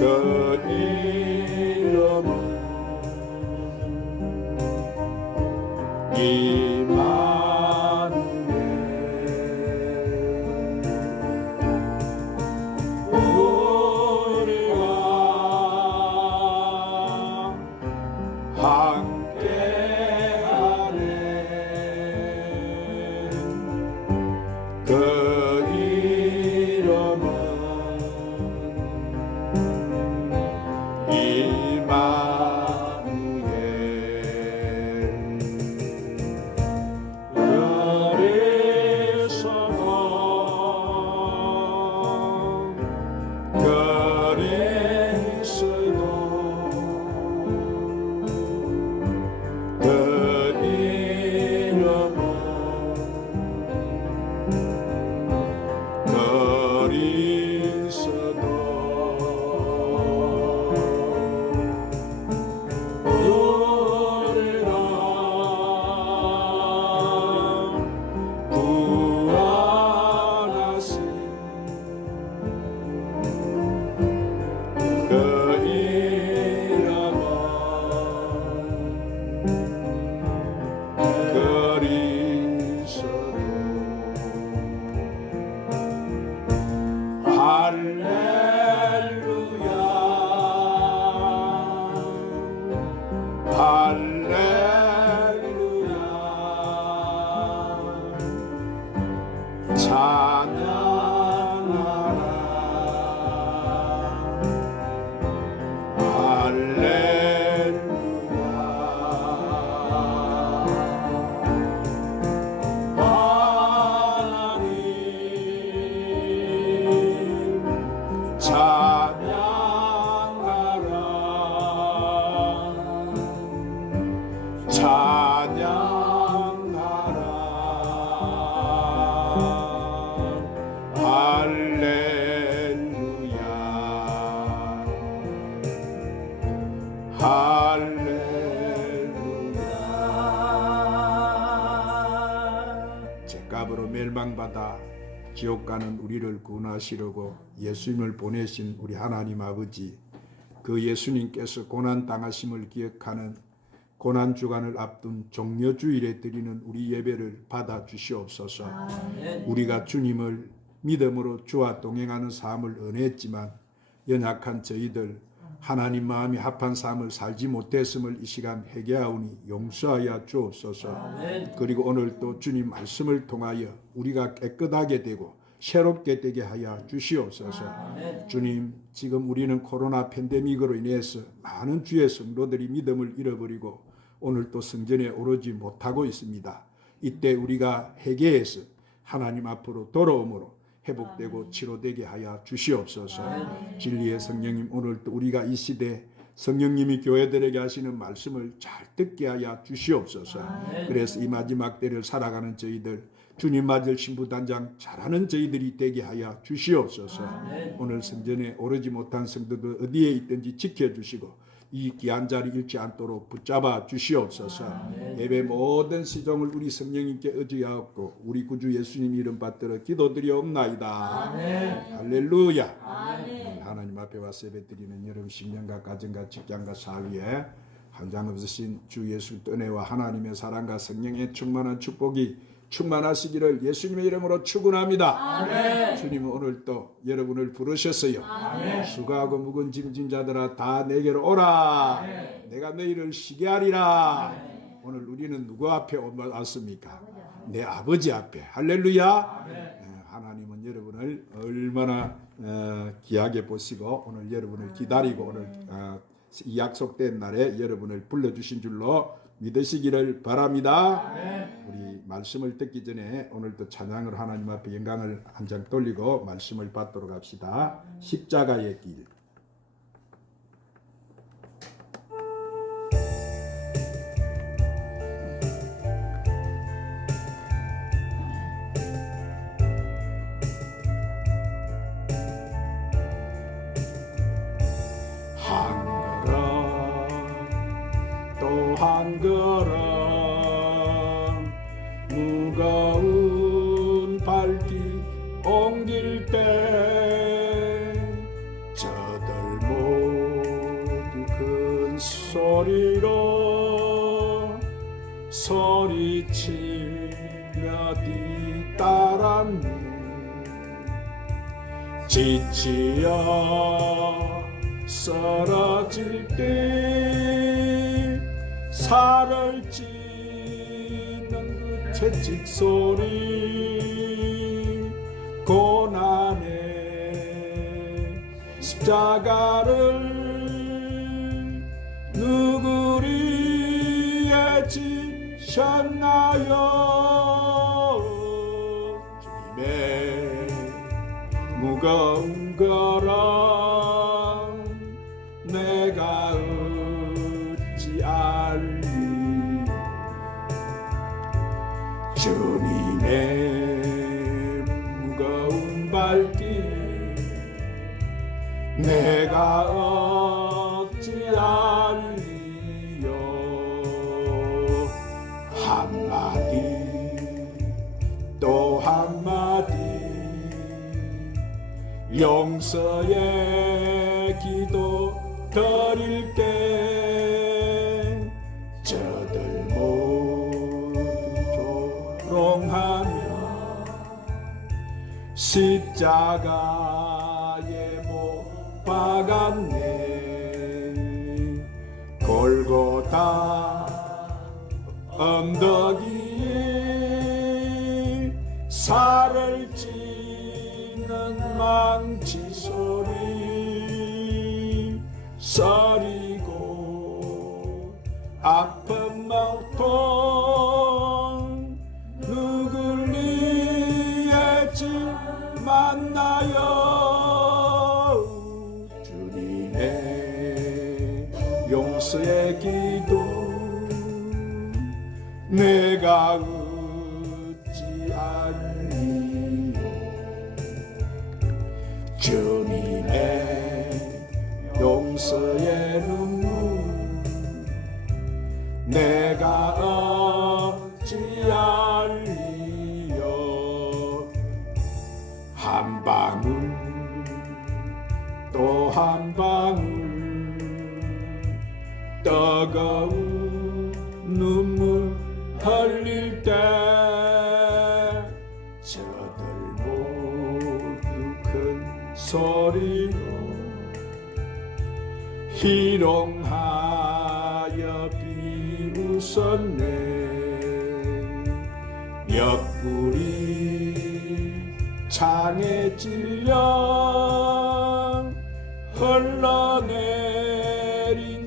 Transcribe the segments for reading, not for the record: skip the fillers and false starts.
그 이름은 임마누엘. 우리가 함께하네. 그 이름은 임마누엘. 죄값으로 멸망받아 지옥 가는 우리를 구원하시려고 예수님을 보내신 우리 하나님 아버지, 그 예수님께서 고난 당하심을 기억하는 고난 주간을 앞둔 종려주일에 드리는 우리 예배를 받아 주시옵소서. 우리가 주님을 믿음으로 주와 동행하는 삶을 은혜했지만 연약한 저희들 하나님 마음이 합한 삶을 살지 못했음을 이 시간 회개하오니 용서하여 주옵소서. 그리고 오늘 또 주님 말씀을 통하여 우리가 깨끗하게 되고 새롭게 되게 하여 주시옵소서. 주님, 지금 우리는 코로나 팬데믹으로 인해서 많은 주의 성도들이 믿음을 잃어버리고 오늘 또 성전에 오르지 못하고 있습니다. 이때 우리가 회개해서 하나님 앞으로 돌아오므로 회복되고 치료되게 하여 주시옵소서. 진리의 성령님, 오늘 또 우리가 이 시대 성령님이 교회들에게 하시는 말씀을 잘 듣게 하여 주시옵소서. 그래서 이 마지막 때를 살아가는 저희들, 주님 맞을 신부단장 잘하는 저희들이 되게 하여 주시옵소서. 오늘 성전에 오르지 못한 성도들 어디에 있든지 지켜주시고 이 귀한 자리 잃지 않도록 붙잡아 주시옵소서. 예배 모든 시종을 우리 성령님께 의지하옵고 우리 구주 예수님 이름 받들어 기도드리옵나이다. 할렐루야. 하나님 앞에 와서 예배드리는 여러분 심령과 가정과 직장과 사위에 한장없으신 주 예수 은혜와 하나님의 사랑과 성령의 충만한 축복이 충만하시기를 예수님의 이름으로 축원합니다. 주님은 오늘 또 여러분을 부르셨어요. 수고하고 무거운 짐진 자들아 다 내게로 오라. 내가 너희를 쉬게 하리라. 오늘 우리는 누구 앞에 왔습니까? 내 아버지 앞에. 할렐루야. 하나님은 여러분을 얼마나 귀하게 보시고 오늘 여러분을 기다리고 오늘 이 약속된 날에 여러분을 불러주신 줄로 믿으시기를 바랍니다. 우리 말씀을 듣기 전에 오늘도 찬양으로 하나님 앞에 영광을 한 장 돌리고 말씀을 받도록 합시다. 십자가의 길. 한 걸음 무거운 발길 옮길 때 저들 소리로 소리치며 뒤따랐네. 지치어 쓰러질 때 살을 찌는 그 채찍 소리, 고난의 십자가를 누구 위에 지셨나요? 주님의 무거운 거랑 내가 어찌 알리. 주님의 무거운 발길 내가 어찌 알리요. 한마디 또 한마디 용서의 기도 드릴게. 저들 모두 조롱하며 십자가에 못 박았네. 골고다 언덕 위에 살을 찌는 망치 소리 서리고 아픈 몸통 누굴 위해 만나요. 주님의 용서의 기도 내가 어찌 알리요. 주님의 용서의 눈물 내가 어찌 알리요. 한 방울 또 한 방울 뜨거운 눈물 흘릴 때 저들 모두 큰 소리로 희롱하여 비웃었네. 옆구리 창에 찔려 흘러내린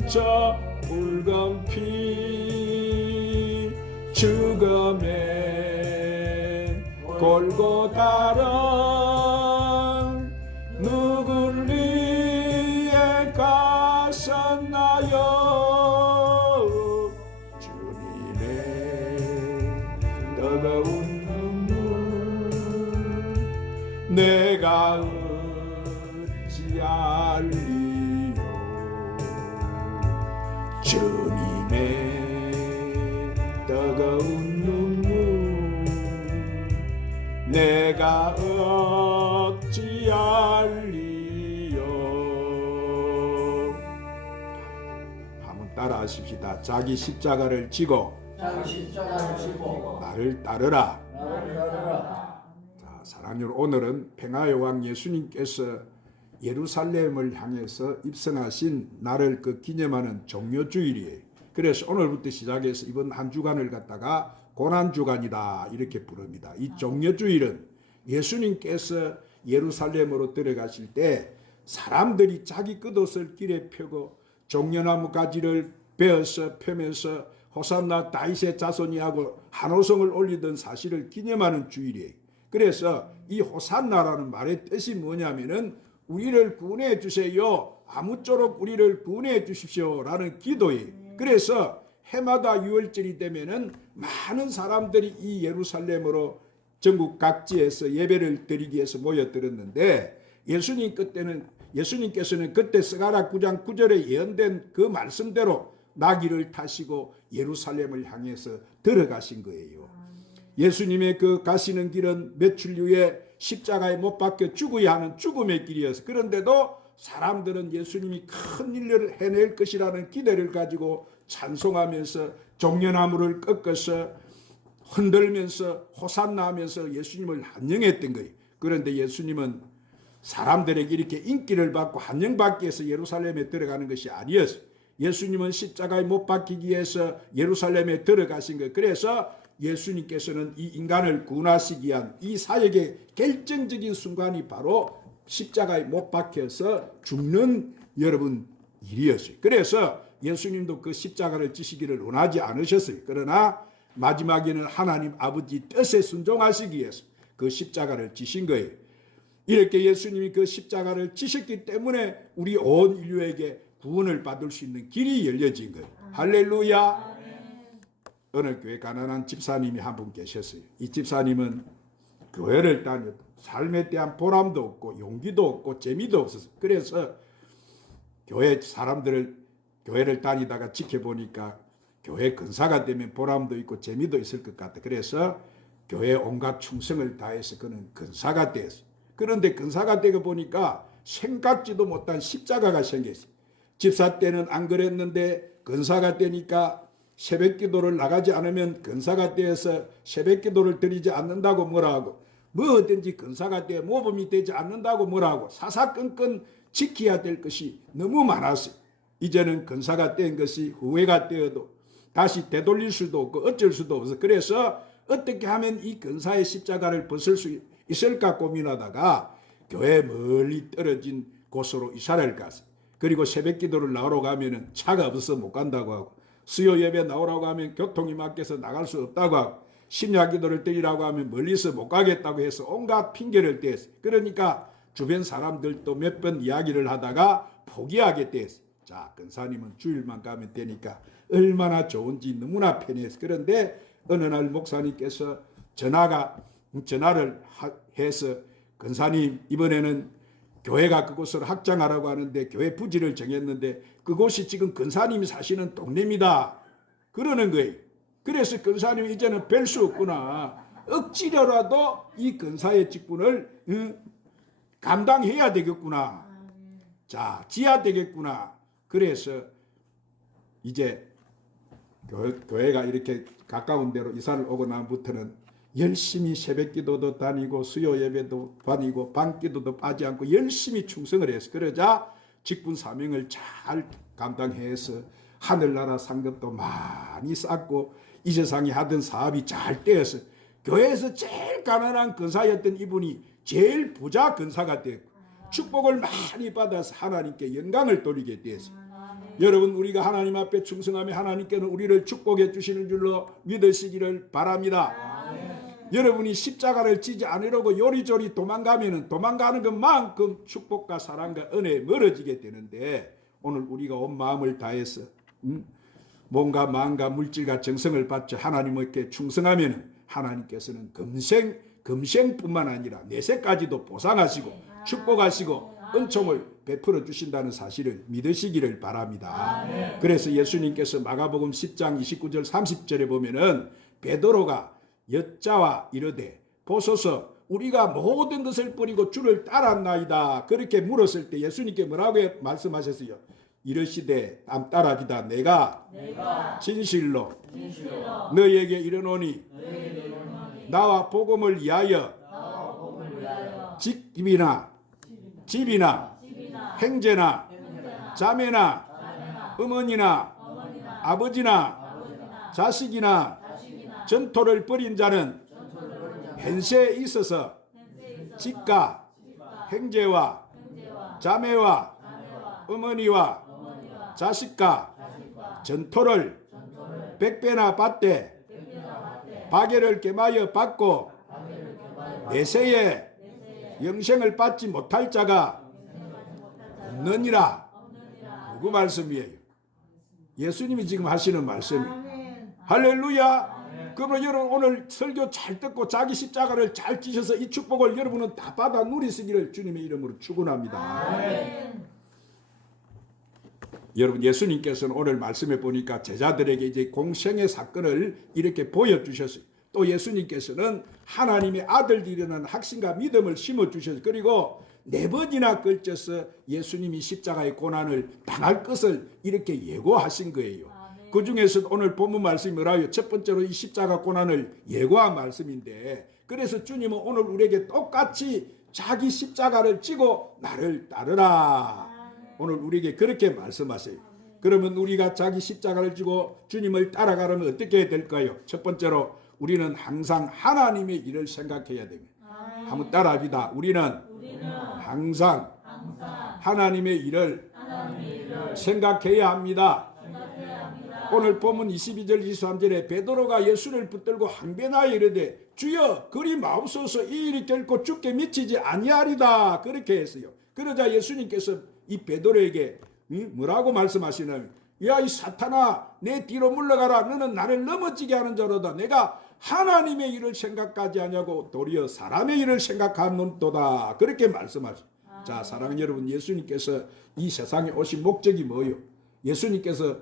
저 붉은 피 죽음의 골고다를 누굴 위해 가셨나요. 주님의 뜨거운 눈물 내가 어찌 알리요. 주님의 뜨거운 눈물 내가 어찌 알리요. 한번 따라 하십시다. 자기 십자가를 지고 나를 따르라. 자, 사랑하는 오늘은 평화의 왕 예수님께서 예루살렘을 향해서 입성하신 날을 기념하는 종료주일이에요. 그래서 오늘부터 시작해서 이번 한 주간을 갖다가 고난주간이다 이렇게 부릅니다. 이 종료주일은 예수님께서 예루살렘으로 들어가실 때 사람들이 자기 겉옷을 길에 펴고 종려나무 가지를 베어서 펴면서 호산나 다윗의 자손이 하고 한호성을 올리던 사실을 기념하는 주일이에요. 그래서 이 호산나라는 말의 뜻이 뭐냐면은 우리를 구원해 주세요. 아무쪼록 우리를 구원해 주십시오 라는 기도예요. 그래서 해마다 6월절이 되면은 많은 사람들이 이 예루살렘으로 전국 각지에서 예배를 드리기 위해서 모여들었는데 예수님께서는 그때 스가랴 9장 9절에 예언된 그 말씀대로 나귀를 타시고 예루살렘을 향해서 들어가신 거예요. 예수님의 그 가시는 길은 며칠 후에 십자가에 못 박혀 죽어야 하는 죽음의 길이었어요. 그런데도 사람들은 예수님이 큰 일을 해낼 것이라는 기대를 가지고 찬송하면서 종려나무를 꺾어서 흔들면서 호산나 하면서 예수님을 환영했던 거예요. 그런데 예수님은 사람들에게 이렇게 인기를 받고 환영받기 위해서 예루살렘에 들어가는 것이 아니었어요. 예수님은 십자가에 못 박히기 위해서 예루살렘에 들어가신 거예요. 그래서 예수님께서는 이 인간을 구원하시기 위한 이 사역의 결정적인 순간이 바로 십자가에 못 박혀서 죽는 여러분 일이었어요. 그래서 예수님도 그 십자가를 지시기를 원하지 않으셨어요. 그러나 마지막에는 하나님 아버지 뜻에 순종하시기 위해서 그 십자가를 지신 거예요. 이렇게 예수님이 그 십자가를 지셨기 때문에 우리 온 인류에게 구원을 받을 수 있는 길이 열려진 거예요. 할렐루야. 어느 교회 가난한 집사님이 한 분 계셨어요. 이 집사님은 교회를 다녀도 삶에 대한 보람도 없고 용기도 없고 재미도 없었어요. 그래서 교회 사람들을 교회를 다니다가 지켜보니까 교회 근사가 되면 보람도 있고 재미도 있을 것 같아. 그래서 교회 온갖 충성을 다해서 그는 근사가 되었어요. 그런데 근사가 되고 보니까 생각지도 못한 십자가가 생겼어요. 집사 때는 안 그랬는데 근사가 되니까 새벽 기도를 나가지 않으면 근사가 되어서 새벽 기도를 드리지 않는다고 뭐라 하고, 뭐든지 근사가 되어 모범이 되지 않는다고 뭐라 하고, 사사건건 지켜야 될 것이 너무 많았어요. 이제는 근사가 된 것이 후회가 되어도 다시 되돌릴 수도 없고 어쩔 수도 없어. 그래서 어떻게 하면 이 근사의 십자가를 벗을 수 있을까 고민하다가 교회 멀리 떨어진 곳으로 이사를 갔어요. 그리고 새벽 기도를 나오러 가면은 차가 없어서 못 간다고 하고, 수요 예배 나오라고 하면 교통이 막혀서 나갈 수 없다고 하고, 심야 기도를 드리라고 하면 멀리서 못 가겠다고 해서 온갖 핑계를 댔어요. 그러니까 주변 사람들도 몇 번 이야기를 하다가 포기하게 됐어요. 자, 근사님은 주일만 가면 되니까 얼마나 좋은지 너무나 편했어요. 그런데 어느 날 목사님께서 전화를 해서, 근사님 이번에는 교회가 그곳을 확장하라고 하는데 교회 부지를 정했는데 그곳이 지금 근사님이 사시는 동네입니다. 그러는 거예요. 그래서 근사님 이제는 뵐 수 없구나. 억지로라도 이 근사의 직분을 감당해야 되겠구나. 자, 지어야 되겠구나. 그래서 이제 교회가 이렇게 가까운 데로 이사를 오고 나부터는 열심히 새벽기도도 다니고 수요 예배도 다니고 밤기도도 빠지 않고 열심히 충성을 해서, 그러자 직분 사명을 잘 감당해서 하늘나라 상급도 많이 쌓고 이 세상에 하던 사업이 잘 되어서 교회에서 제일 가난한 근사였던 이분이 제일 부자 근사가 되고 축복을 많이 받아서 하나님께 영광을 돌리게 되었습니다. 여러분, 우리가 하나님 앞에 충성하며 하나님께는 우리를 축복해 주시는 줄로 믿으시기를 바랍니다. 여러분이 십자가를 지지 않으려고 요리조리 도망가면은 도망가는 것만큼 축복과 사랑과 은혜에 멀어지게 되는데, 오늘 우리가 온 마음을 다해서 몸과 마음과 물질과 정성을 바쳐 하나님께 충성하면은 하나님께서는 금생뿐만 아니라 내세까지도 보상하시고 축복하시고 은총을 베풀어 주신다는 사실을 믿으시기를 바랍니다. 그래서 예수님께서 마가복음 10장 29절 30절에 보면은 베드로가 여자와 이르되 보소서 우리가 모든 것을 버리고 주를 따랐나이다. 그렇게 물었을 때 예수님께 뭐라고 말씀하셨어요? 이르시되 따라기다 내가 진실로 너희에게 이르노니 나와 복음을 위하여 집이나 형제나 자매나 어머니나 아버지나 자식이나 전토를 벌인 자는 현세에 있어서 집과 형제와 자매와 어머니와 자식과 전토를 100배나 받되 박해를 겸하여 받고 내세에 영생을 받지 못할 자가 없느니라. 누구 말씀이에요? 예수님이 지금 하시는 말씀이에요. 할렐루야. 그러면 여러분 오늘 설교 잘 듣고 자기 십자가를 잘 지셔서 이 축복을 여러분은 다 받아 누리시기를 주님의 이름으로 축원합니다. 여러분, 예수님께서는 오늘 말씀해 보니까 제자들에게 이제 공생의 사건을 이렇게 보여주셨어요. 또 예수님께서는 하나님의 아들들이라는 확신과 믿음을 심어주셨어요. 그리고 4번이나 걸쳐서 예수님이 십자가의 고난을 당할 것을 이렇게 예고하신 거예요. 그 중에서 오늘 본문 말씀이 뭐라요? 첫 번째로 이 십자가 고난을 예고한 말씀인데, 그래서 주님은 오늘 우리에게 똑같이 자기 십자가를 지고 나를 따르라. 오늘 우리에게 그렇게 말씀하세요. 그러면 우리가 자기 십자가를 지고 주님을 따라가려면 어떻게 해야 될까요? 첫 번째로 우리는 항상 하나님의 일을 생각해야 됩니다. 한번 따라합니다. 우리는 항상 하나님의 일을 생각해야 합니다. 오늘 본문 22절 23절에 베드로가 예수를 붙들고 항변하여 이르되 주여 그리 마옵소서, 이 일이 결코 죽게 미치지 아니하리다. 그렇게 했어요. 그러자 예수님께서 이 베드로에게 뭐라고 말씀하시냐면, 야 이 사탄아, 내 뒤로 물러가라. 너는 나를 넘어지게 하는 자로다. 내가 하나님의 일을 생각하지 아니하고 도리어 사람의 일을 생각하는도다. 그렇게 말씀하시죠. 자, 사랑하는 여러분, 예수님께서 이 세상에 오신 목적이 뭐예요? 예수님께서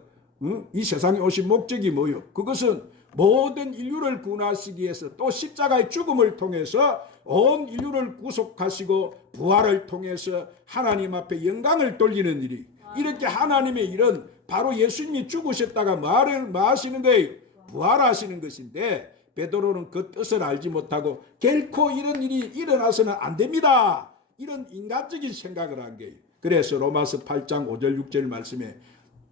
이 세상에 오신 목적이 뭐예요? 그것은 모든 인류를 구원하시기 위해서, 또 십자가의 죽음을 통해서 온 인류를 구속하시고 부활을 통해서 하나님 앞에 영광을 돌리는 일이, 이렇게 하나님의 일은 바로 예수님이 죽으셨다가 뭐 하시는 거예요? 부활하시는 것인데, 베드로는 그 뜻을 알지 못하고 결코 이런 일이 일어나서는 안 됩니다, 이런 인간적인 생각을 한 거예요. 그래서 로마서 8장 5절 6절 말씀에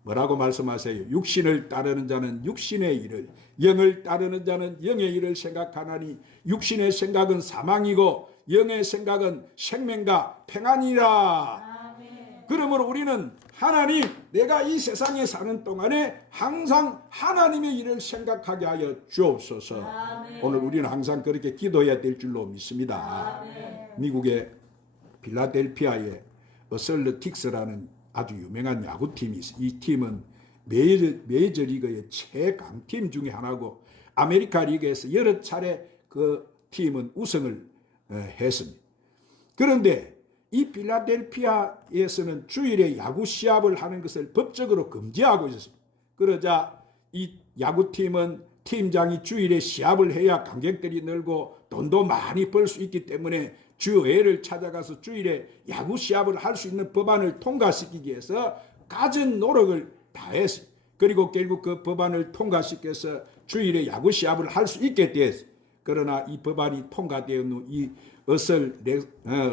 뭐라고 말씀하세요? 육신을 따르는 자는 육신의 일을, 영을 따르는 자는 영의 일을 생각하나니 육신의 생각은 사망이고 영의 생각은 생명과 평안이라. 그러므로 우리는 하나님, 내가 이 세상에 사는 동안에 항상 하나님의 일을 생각하게 하여 주옵소서. 오늘 우리는 항상 그렇게 기도해야 될 줄로 믿습니다. 미국의 필라델피아의 어슬러틱스라는 아주 유명한 야구팀이 있어요. 이 팀은 메이저리그의 최강팀 중에 하나고, 아메리카 리그에서 여러 차례 그 팀은 우승을 했습니다. 그런데 이 필라델피아에서는 주일에 야구 시합을 하는 것을 법적으로 금지하고 있었습니다. 그러자 이 야구팀은 팀장이 주일에 시합을 해야 관객들이 늘고 돈도 많이 벌 수 있기 때문에 주회를 찾아가서 주일에 야구 시합을 할 수 있는 법안을 통과시키기 위해서 갖은 노력을 다했어요. 그리고 결국 그 법안을 통과시켜서 주일에 야구 시합을 할 수 있게 되었어요. 그러나 이 법안이 통과되었는 후 이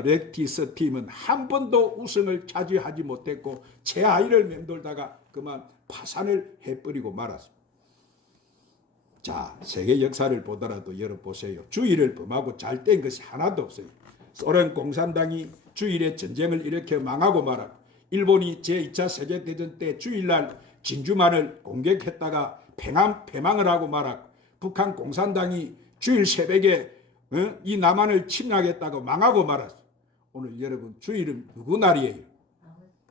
렉티스 팀은 한 번도 우승을 차지하지 못했고 최하위를 맴돌다가 그만 파산을 해버리고 말았습니다. 자, 세계 역사를 보더라도 여러분 보세요. 주일을 범하고 잘 된 것이 하나도 없어요. 소련 공산당이 주일에 전쟁을 일으켜 망하고 말하고, 일본이 제2차 세계대전 때 주일날 진주만을 공격했다가 패망을 하고 말하고, 북한 공산당이 주일 새벽에 이 남한을 침략했다고 망하고 말았어. 오늘 여러분, 주일은 누구 날이에요?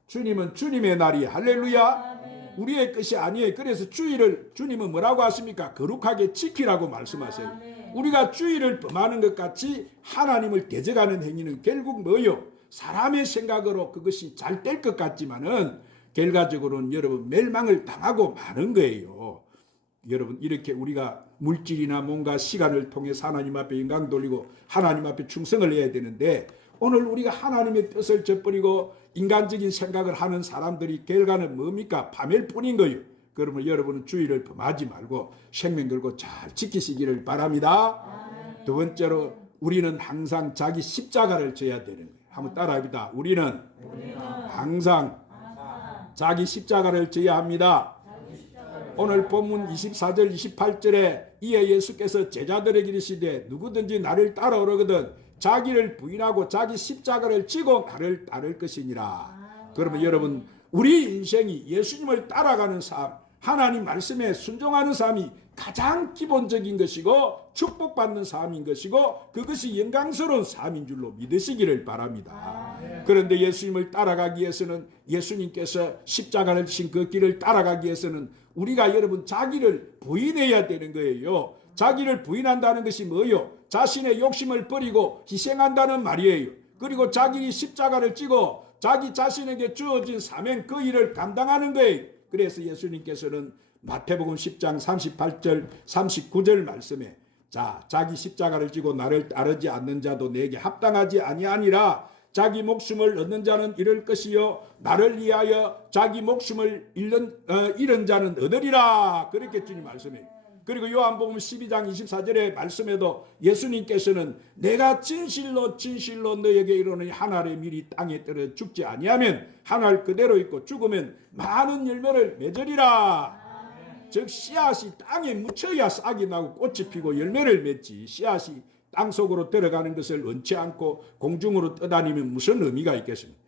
주님은 주님의 날이에요. 할렐루야. 우리의 것이 아니에요. 그래서 주일을 주님은 뭐라고 하십니까? 거룩하게 지키라고 말씀하세요. 우리가 주일을 범하는 것 같이 하나님을 대적하는 행위는 결국 뭐요? 사람의 생각으로 그것이 잘 될 것 같지만은 결과적으로는 여러분 멸망을 당하고 마는 거예요. 여러분, 이렇게 우리가 물질이나 뭔가 시간을 통해서 하나님 앞에 영광 돌리고 하나님 앞에 충성을 해야 되는데, 오늘 우리가 하나님의 뜻을 저버리고 인간적인 생각을 하는 사람들이 결과는 뭡니까? 파멸뿐인 거예요. 그러면 여러분은 주의를 범하지 말고 생명 걸고 잘 지키시기를 바랍니다. 두 번째로 우리는 항상 자기 십자가를 져야 되는 거예요. 한번 따라합니다. 우리는 항상 자기 십자가를 져야 합니다. 오늘 본문 24절 28절에 이에 예수께서 제자들에게 이르시되 누구든지 나를 따라오려거든 자기를 부인하고 자기 십자가를 지고 나를 따를 것이니라. 그러면 여러분, 우리 인생이 예수님을 따라가는 삶, 하나님 말씀에 순종하는 삶이 가장 기본적인 것이고 축복받는 삶인 것이고 그것이 영광스러운 삶인 줄로 믿으시기를 바랍니다. 그런데 예수님을 따라가기 위해서는, 예수님께서 십자가를 지신 그 길을 따라가기 위해서는 우리가 여러분 자기를 부인해야 되는 거예요. 자기를 부인한다는 것이 뭐예요? 자신의 욕심을 버리고 희생한다는 말이에요. 그리고 자기 십자가를 지고 자기 자신에게 주어진 사명, 그 일을 감당하는 거예요. 그래서 예수님께서는 마태복음 10장 38절 39절 말씀에, 자, 자기 십자가를 지고 나를 따르지 않는 자도 내게 합당하지 아니하니라. 자기 목숨을 얻는 자는 잃을 것이요 나를 위하여 자기 목숨을 잃은 자는 얻으리라. 그렇게 주님 말씀해요. 그리고 요한복음 12장 24절의 말씀에도 예수님께서는 내가 진실로 진실로 너에게 이르노니 한 알의 밀이 땅에 떨어 죽지 아니하면 한 알 그대로 있고 죽으면 많은 열매를 맺으리라. 즉 씨앗이 땅에 묻혀야 싹이 나고 꽃이 피고 열매를 맺지, 씨앗이 땅속으로 들어가는 것을 원치 않고 공중으로 떠다니면 무슨 의미가 있겠습니까?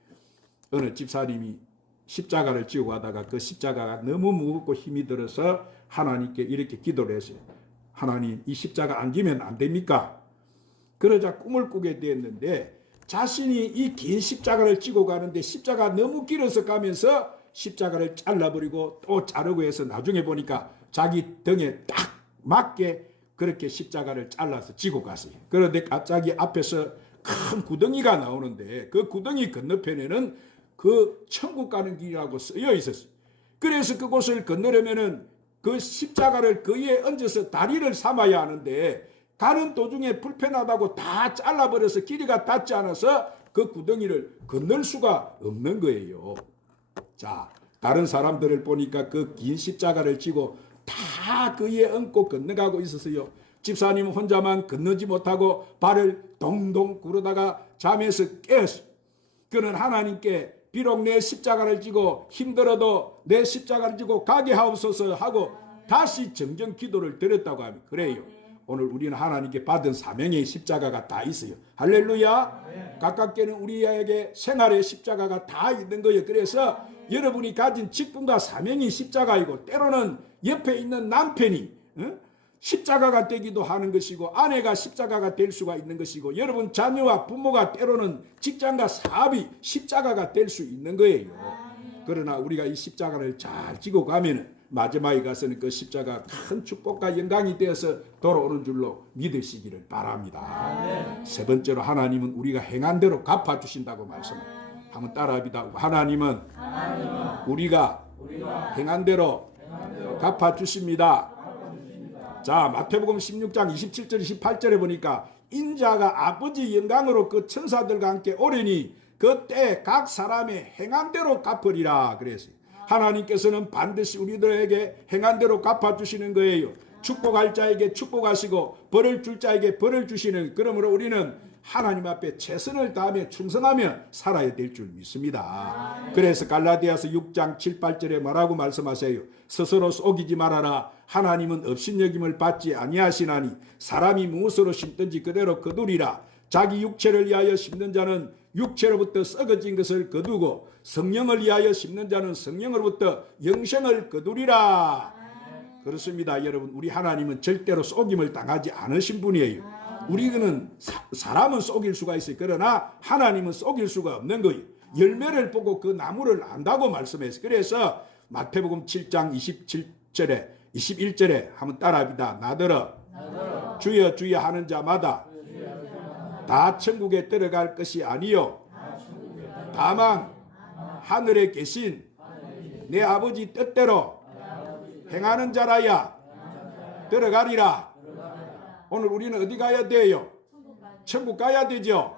어느 집사님이 십자가를 지고 가다가 그 십자가가 너무 무겁고 힘이 들어서 하나님께 이렇게 기도를 했어요. 하나님, 이 십자가 안 지면 안 됩니까? 그러자 꿈을 꾸게 되었는데 자신이 이 긴 십자가를 지고 가는데 십자가 너무 길어서 가면서 십자가를 잘라버리고 또 자르고 해서 나중에 보니까 자기 등에 딱 맞게 그렇게 십자가를 잘라서 지고 갔어요. 그런데 갑자기 앞에서 큰 구덩이가 나오는데 그 구덩이 건너편에는 그 천국 가는 길이라고 쓰여 있었어요. 그래서 그곳을 건너려면은 그 십자가를 그 위에 얹어서 다리를 삼아야 하는데 가는 도중에 불편하다고 다 잘라버려서 길이가 닿지 않아서 그 구덩이를 건널 수가 없는 거예요. 자, 다른 사람들을 보니까 그 긴 십자가를 지고 다 그 위에 얹고 건너가고 있었어요. 집사님은 혼자만 건너지 못하고 발을 동동 구르다가 잠에서 깨었어요. 그는 하나님께 비록 내 십자가를 지고 힘들어도 내 십자가를 지고 가게 하옵소서 하고 다시 정정 기도를 드렸다고 합니다. 그래요. 오늘 우리는 하나님께 받은 사명의 십자가가 다 있어요. 할렐루야. 가깝게는 우리에게 생활의 십자가가 다 있는 거예요. 그래서 여러분이 가진 직분과 사명이 십자가이고 때로는 옆에 있는 남편이 십자가가 되기도 하는 것이고 아내가 십자가가 될 수가 있는 것이고 여러분 자녀와 부모가 때로는 직장과 사업이 십자가가 될 수 있는 거예요. 그러나 우리가 이 십자가를 잘 지고 가면 마지막에 가서는 그 십자가 큰 축복과 영광이 되어서 돌아오는 줄로 믿으시기를 바랍니다. 세 번째로 하나님은 우리가 행한 대로 갚아주신다고 말씀합니다. 한번 따라합니다. 하나님은 우리가 행한 대로 갚아주십니다. 자, 마태복음 16장 27절 28절에 보니까 인자가 아버지 영광으로 그 천사들과 함께 오려니 그때 각 사람의 행한 대로 갚으리라 그랬어요. 하나님께서는 반드시 우리들에게 행한 대로 갚아주시는 거예요. 축복할 자에게 축복하시고 벌을 줄 자에게 벌을 주시는, 그러므로 우리는 하나님 앞에 최선을 다하며 충성하며 살아야 될 줄 믿습니다. 그래서 갈라디아서 6장 7, 8절에 뭐라고 말씀하세요? 스스로 속이지 말아라. 하나님은 업신여김을 받지 아니하시나니 사람이 무엇으로 심든지 그대로 거두리라. 자기 육체를 위하여 심는 자는 육체로부터 썩어진 것을 거두고 성령을 위하여 심는 자는 성령으로부터 영생을 거두리라. 그렇습니다. 여러분, 우리 하나님은 절대로 속임을 당하지 않으신 분이에요. 우리는 사람은 속일 수가 있어요. 그러나 하나님은 속일 수가 없는 거예요. 열매를 보고 그 나무를 안다고 말씀했어요. 그래서 마태복음 7장 27절에 21절에 한번 따라합니다. 나더러 주여 주여 하는 자마다 다 천국에 들어갈 것이 아니요 다만 하늘에 계신 내 아버지 뜻대로 행하는 자라야 들어가리라. 오늘 우리는 어디 가야 돼요? 천국 가야 되죠.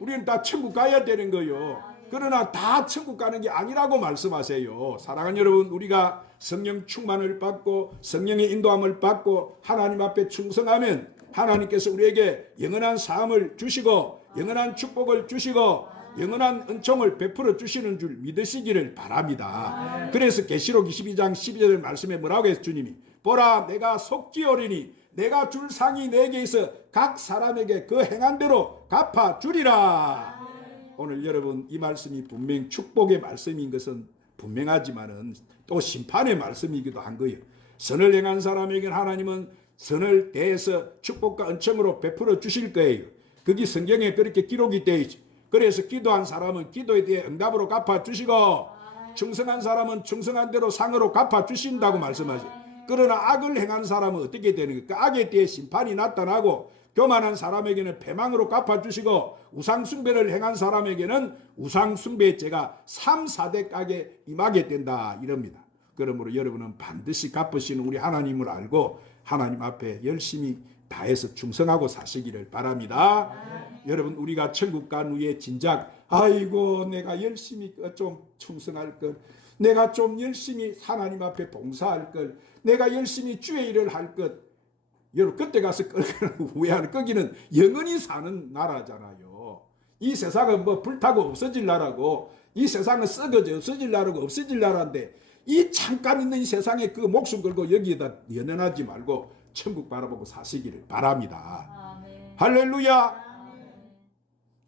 우리는 다 천국 가야 되는 거예요. 그러나 다 천국 가는 게 아니라고 말씀하세요. 사랑하는 여러분, 우리가 성령 충만을 받고 성령의 인도함을 받고 하나님 앞에 충성하면 하나님께서 우리에게 영원한 삶을 주시고 영원한 축복을 주시고 영원한 은총을 베풀어 주시는 줄 믿으시기를 바랍니다. 그래서 계시록 22장 12절 말씀에 뭐라고 했어요? 주님이 보라 내가 속기오리니 내가 줄 상이 내게 있어 각 사람에게 그 행한 대로 갚아주리라. 오늘 여러분, 이 말씀이 분명 축복의 말씀인 것은 분명하지만은 또 심판의 말씀이기도 한 거예요. 선을 행한 사람에게는 하나님은 선을 대해서 축복과 은총으로 베풀어 주실 거예요. 그게 성경에 그렇게 기록이 되어 있죠. 그래서 기도한 사람은 기도에 대해 응답으로 갚아주시고 충성한 사람은 충성한 대로 상으로 갚아주신다고 말씀하죠. 그러나 악을 행한 사람은 어떻게 되는 거예요? 그 악에 대해 심판이 나타나고 교만한 사람에게는 패망으로 갚아주시고 우상숭배를 행한 사람에게는 우상숭배의 죄가 3, 4대까지 임하게 된다 이럽니다. 그러므로 여러분은 반드시 갚으시는 우리 하나님을 알고 하나님 앞에 열심히 다해서 충성하고 사시기를 바랍니다. 여러분, 우리가 천국 간 후에 진작 아이고 내가 열심히 좀 충성할 걸, 내가 좀 열심히 하나님 앞에 봉사할 걸, 내가 열심히 주의 일을 할 것, 여러분 그때 가서 후회하는, 거기는 영원히 사는 나라잖아요. 이 세상은 뭐 불타고 없어질 나라고, 이 세상은 썩어져 없어질 나라고 없어질 나라인데, 이 잠깐 있는 이 세상에 그 목숨 걸고 여기에다 연연하지 말고 천국 바라보고 사시기를 바랍니다. 아멘. 할렐루야.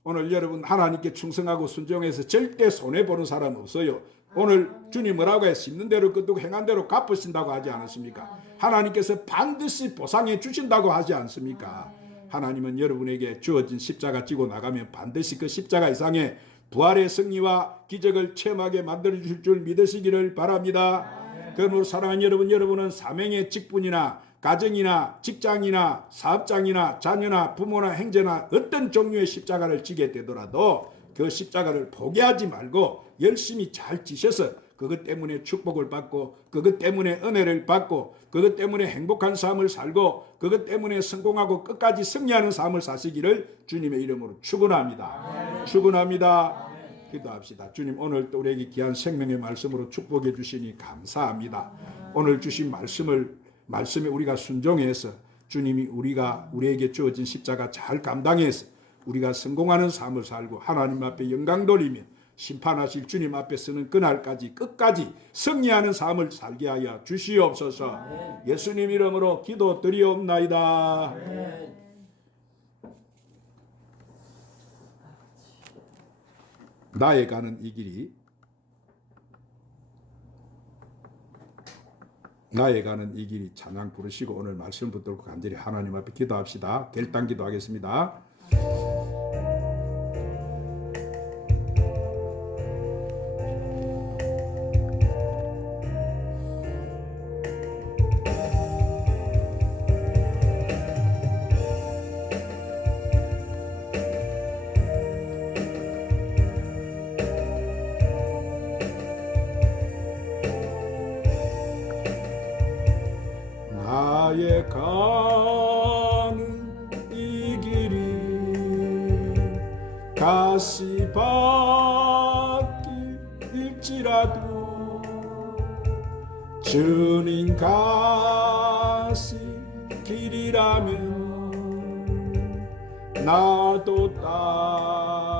오늘 여러분 하나님께 충성하고 순종해서 절대 손해보는 사람 없어요. 오늘 주님 뭐라고 해? 심는 대로 거두고 행한 대로 갚으신다고 하지 않았습니까? 하나님께서 반드시 보상해 주신다고 하지 않습니까? 하나님은 여러분에게 주어진 십자가 지고 나가면 반드시 그 십자가 이상의 부활의 승리와 기적을 체험하게 만들어주실 줄 믿으시기를 바랍니다. 그러므로 사랑하는 여러분, 여러분은 사명의 직분이나 가정이나 직장이나 사업장이나 자녀나 부모나 형제나 어떤 종류의 십자가를 지게 되더라도 그 십자가를 포기하지 말고 열심히 잘 지셔서 그것 때문에 축복을 받고, 그것 때문에 은혜를 받고, 그것 때문에 행복한 삶을 살고, 그것 때문에 성공하고 끝까지 승리하는 삶을 사시기를 주님의 이름으로 축원합니다. 축원합니다. 기도합시다. 주님, 오늘 또 우리에게 귀한 생명의 말씀으로 축복해 주시니 감사합니다. 오늘 주신 말씀에 우리가 순종해서 주님이 우리에게 주어진 십자가 잘 감당해서 우리가 성공하는 삶을 살고 하나님 앞에 영광 돌리며 심판하실 주님 앞에 서는 그날까지 끝까지 승리하는 삶을 살게 하여 주시옵소서. 예수님 이름으로 기도드리옵나이다. 나의 가는 이 길이, 나의 가는 이 길이 찬양 부르시고 오늘 말씀 붙들고 간절히 하나님 앞에 기도합시다. 결단 기도하겠습니다. 나의 가는 이 길이 가시밭길일지라도 주님 가시 길이라면 나도 따